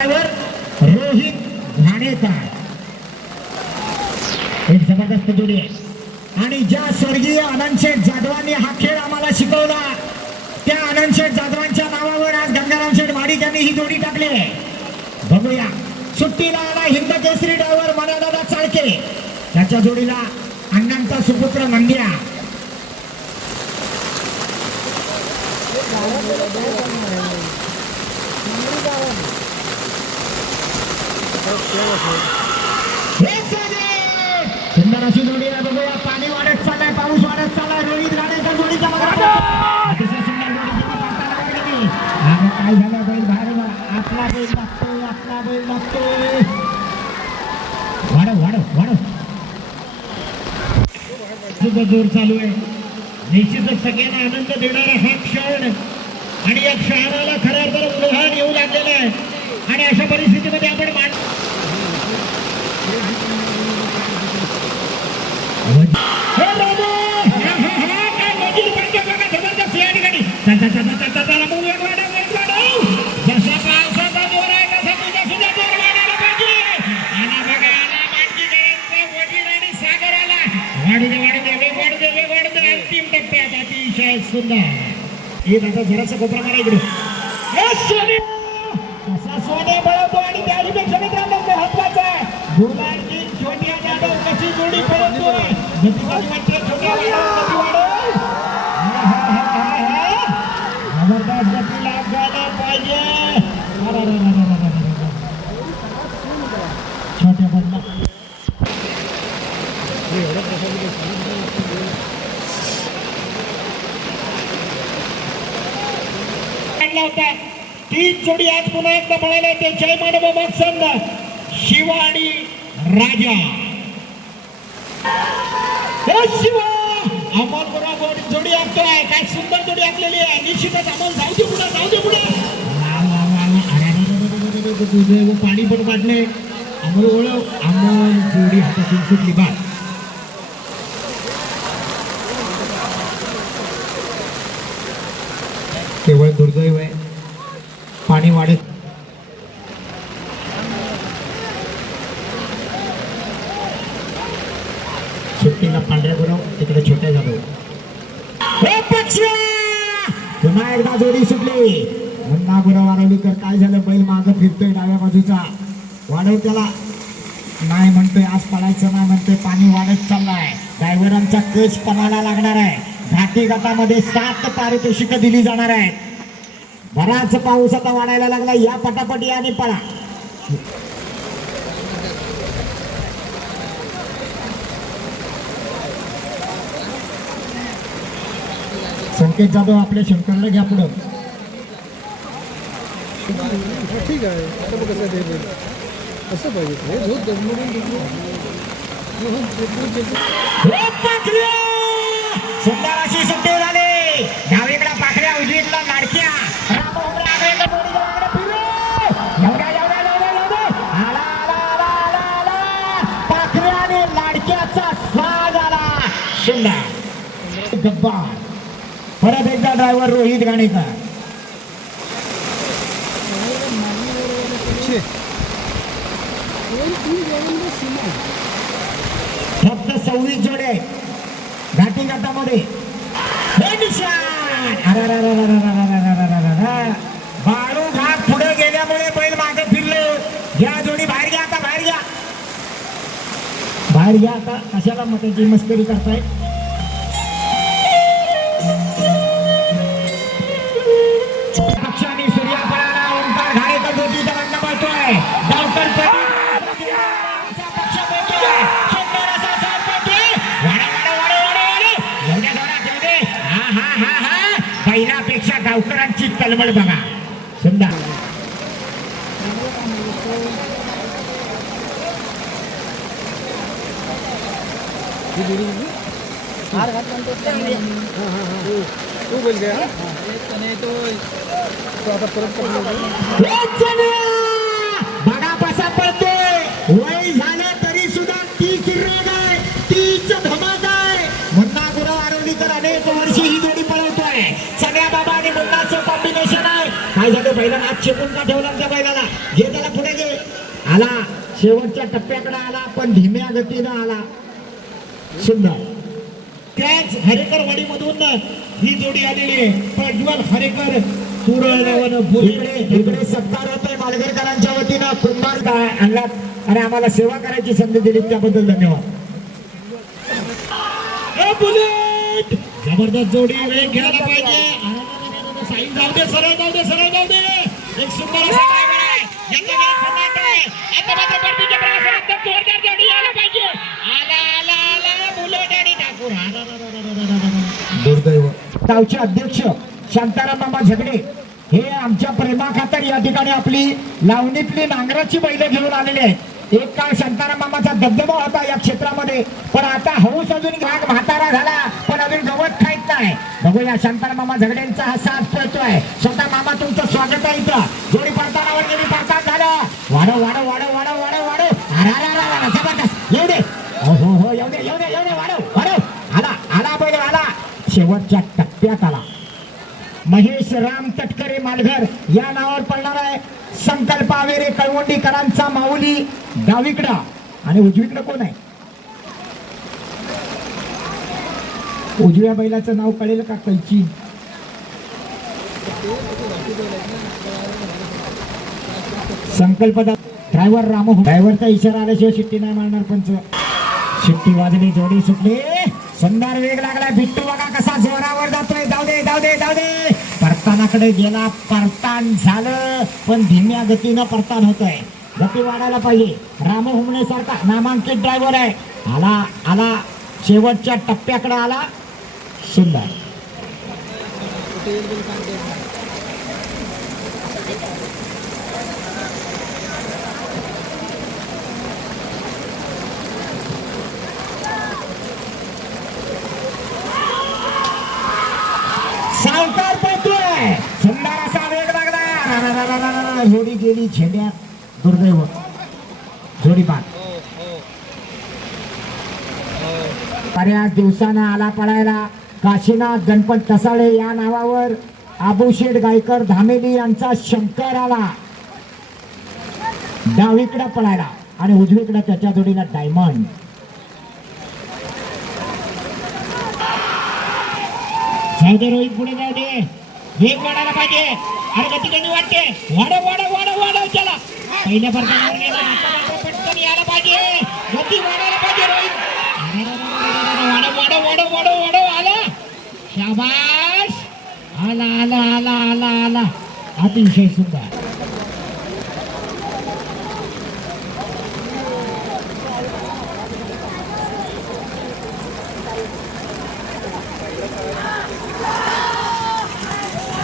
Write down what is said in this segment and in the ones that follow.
रोहित घाणेकर एक जबरदस्त जोडी आहे आणि ज्या स्वर्गीय आनंदशेठ जाधवांनी हा खेळ आम्हाला शिकवला त्या आनंदशेठ जाधवांच्या नावावर आज गंगारामशेठ माडिक यांनी ही जोडी टाकली आहे. बघूया सुट्टीला आला हिंद केसरी ड्रायव्हर मनादादा चाळके त्याच्या जोडीला अण्णांचा सुपुत्र नंद्या. सुंदर अशी जोडी आहे. बघूया पाणी वाढत चाललाय, पाऊस वाढत चाललाय. रोहित घाणेकर जोडीचा अतिशय सुंदर जोडी काय झालं बैल बाहेर आपला बैल लागतोय, आपला बैल लागतोय. वाढव वाढव वाढव जोर चालू आहे. निश्चितच सगळ्यांना आनंद देणारा हा क्षण आणि या क्षणाला खऱ्या अर्थाने उल्हान येऊ लागलेला आहे आणि अशा परिस्थितीमध्ये आपण अंतिम टप्प्यात अतिशय सुंदर हे दादा जरासा कोपरा मारा इकडे कसा सोने पळतो आणि त्यापेक्षा मित्रांनो महत्वाचं आहे गुरुदानजी छोट्या जाधव कशी जोडी पळतोय जबरदस्त गती लागायला पाहिजे. छोट्या बदला होता तीन जोडी आज पुन्हा एकदा पळायला येते. जय मानव संघ शिवा आणि राजा. शिवा अमोल बरोबर जोडी आखतोय. काय सुंदर जोडी आखलेली आहे. निश्चितच अमोल जाऊ दे पुढे, जाऊ दे पुढे. पाणी पण काढले. अमोल ओळख अमोल जोडी हातातून सुटली बा. केवळ दुर्दैव आहे पाणी वाढत. सुट्टीला पांढऱ्या गुरव तिकडे छोट्या जाधव. पुन्हा एकदा जोडी सुटली. मुन्ना गुरव आरवलीकर काय झालं बैल मागं फिरतोय डाव्या बाजूचा. वाढव त्याला नाही म्हणतोय आज पडायचं नाही म्हणतोय. पाणी वाढत चाललाय. ड्रायव्हरांचा कच पणाला लागणार आहे. घाटी गटामध्ये 7 पारितोषिक दिली जाणार आहेत. बराच पाऊस आता वाढायला लागला. या पटापटी आणि पळा. संकेत जाधव आपल्या शंकरला घ्या पुढं. ठीक आहे कसं पाहिजे सुंदर अशी सुट्टी झाली. डावीकडे पाखऱ्या उजवीकडे लाडक्या पाखऱ्या आणि लाडक्याचा स्वाद आला. सुंदर गब्बार. परत एकदा ड्रायव्हर रोहित घाणेकर. फक्त 26 जोडे घाटी गटामध्ये. बाळू घाट पुढे गेल्यामुळे बैल मागे फिरले. या जोडी बाहेर घ्या आता, बाहेर घ्या, बाहेर घ्या आता. कशाला मग त्याची मस्करी करताय. पक्षाने सूर्यापळाला ओंकार घाणेकर जोडीचा रंग पळतोय. डावकर पहिल्यापेक्षा गावकरांची तलमळ बघा. सुंदर बघा कसा पडतोय. वय झालं तरी सुद्धा तीच रेग आहे, तीच धमाक आहे. मुन्ना गुरव आरवलीकर अनेक वर्षी ही जोडी पळवतोय. सगळ्या बाबा आणि मुन्नाचं कॉम्बिनेशन आहे. काय झालं बैलाला हात शेकून का ठेवला त्या बैलाला. जे त्याला आला शेवटच्या टप्प्याकडे आला पण धीम्या गतीनं आला. सुंदर. त्याच हरेकर वाडीमधून ही जोडी आलेली आहे. प्रज्वल हरेकर तुरळगावानं इकडे सत्कार होतोय मालगरकरांच्या वतीनं. कुंभार अंगात आणि आम्हाला सेवा करायची संधी दिली त्याबद्दल धन्यवाद. बुलेट जबरदस्त जोडी वेग घ्यायला पाहिजे. साईन जाऊ दे, सरळ जाऊ दे, सरळ जाऊ दे. एक सुंदर असा ड्रायव्हर आहे. याचा वेग खमाट आहे. आता मात्र परतीच्या प्रवासात एकदम जोरदार जोडी यायला पाहिजे. आला आला आला बुलेट आणि ठाकूर. दुर्दैव. गावचे अध्यक्ष शांताराम मामा झगडे हे आमच्या प्रेमाखातर या ठिकाणी आपली लावणीतली नांगराची बैल घेऊन आलेले आहेत. एक काळ शांताराम मामाचा दबदबा होता या क्षेत्रामध्ये, पण आता हौस अजून भाग म्हातारा झाला पण अजून गवत खायत नाही. बघूया शांताराम मामा झगड्यांचा हा साथ पळतोय. स्वतः मामा तुमचं स्वागत आहे इथं. जोडी पडतानावर गेली, पडताना झालं. वाढव वाढव वाढव वाढव वाढव वाढव. जबरदस्त. येऊ दे. हो हो हो येऊ दे येऊ दे येऊ दे. वाढव वाढव. आला आला बैल आला. शेवटच्या टप्प्यात आला. महेश राम तटकरे मालघर या नावावर पडणार आहे. संकल्प आवेरे कळवंडीकरांचा माऊली डावीकडं आणि उजवीकडं कोण आहे? उजव्या बैलाचं नाव कळेल का? कैची. संकल्प ड्रायव्हर रामू. ड्रायव्हरचा इशारा आल्याशिवाय शिट्टी नाही मारणार पंच. शिट्टी वाजली, जोडी सुटली. सुंदर वेग लागलाय. बिट्टू बघा कसा जोरावर जातोय. जाऊ दे जाऊ दे जाऊ दे. परतानाकडे गेला, परतान झालं पण धीम्या गतीनं परतान होतोय. गती वाढायला पाहिजे. रामू हुमणे सारखा नामांकित ड्रायव्हर आहे. आला आला शेवटच्या टप्प्याकडे आला. सुंदर. सावकार पळतोय. सुंदर असा वेग लागला. जोडी गेली झेंड्यात. दुर्दैव. जोडी बाद. बऱ्याच दिवसानं आला पळायला. काशीनाथ गणपत टसाळे या नावावर आबुशेठ गायकर धामेली यांचा शंकर आला डावीकडे पळायला आणि उजवीकडे त्याच्या जोडीला डायमंड. रोहित पुढे जाऊ दे. वेग वाढायला पाहिजे. अरे गती कमी वाटते. वाढव वाढव वाढव वाढव. चला पहिल्या परतावर गेला. आता मात्र पटकन यायला पाहिजे. गती वाढायला पाहिजे रोहित. वाढव वाढव वाढव वाढव वाढव. आला. शाबाश. आला आला आला आला आला. अतिशय सुंदर.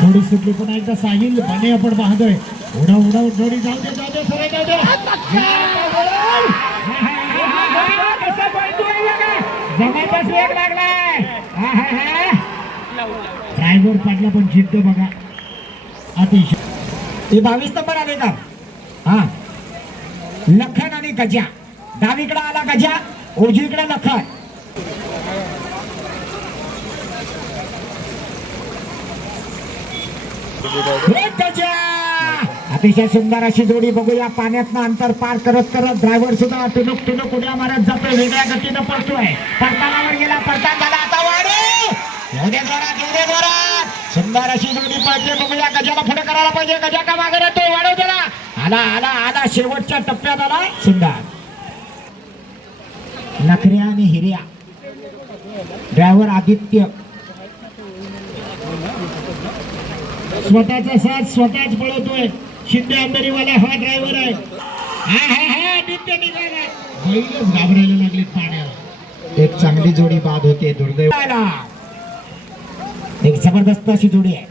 थोडी सुटली पण एकदा साहिल बने आपण पाहतोय. उडव उडव जोडी. जाऊ दे जाऊ दे सरळ जाऊ दे. जबरदस्त वेग लागलाय. ड्रायव्हर पडला पण जिद्द बघा अतिशय. ते 22 नंबर आले का? हा. लखन आणि गजा. डावीकडे आला गजा, उजवीकडे लखन. अतिशय सुंदर अशी जोडी. बघूया पाण्यातनं अंतर पार करत करत ड्रायव्हर सुद्धा टुनुक टुनुक उड्या मारत जातोय. वेगळ्या गतीनं पळतोय. पडतानावर गेला. पडतान झाला. आता वाढू. एवढे जोरात एवढे जोरात. सुंदर अशी जोडी पळते. बघूया गजाला पुढे करायला पाहिजे. गजा का मागे राहतो. वाढव त्याला. आला आला आला. शेवटच्या टप्प्यात आला. सुंदर. नखऱ्या आणि हिर्या. ड्रायव्हर आदित्य. स्वतःचा साथ स्वतःच पळवतोय. शिंदे अंधेरीवाला हा ड्रायव्हर आहे. हा हा हा नित्य निघाला. बैलच घाबरायला लागलीत पाण्याला. एक चांगली जोडी बाद होते. दुर्दैव. एक जबरदस्त अशी जोडी आहे.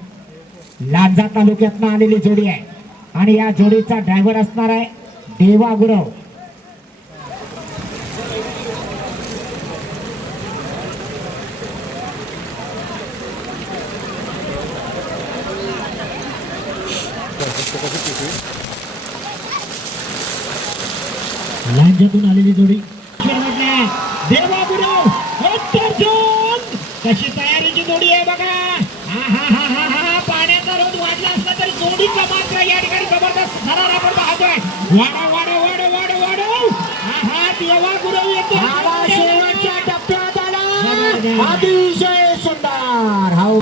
लांजा तालुक्यातनं आलेली जोडी आहे आणि या जोडीचा ड्रायव्हर असणार आहे देवा गुरव. लांजातून आलेली जोडी. देवा गुरव. कशी तयारीची जोडी आहे बघा. हा हा हा हा हा. पाण्याचा रोज वाढला असला तरी जोडीचा मात्र या ठिकाणी जबरदस्त थरार आपण पाहतोय. वाडा वाडा वाडा द्या. अतिशय सुंदर हाव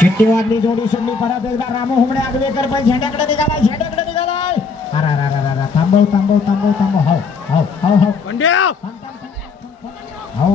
शिट्टी वाजली जोडी सुटली परत एकदा रामू हुमणे आगवेकर पण झेंड्याकडे निघालाय अरा थांबव हो थांब, थांब. हो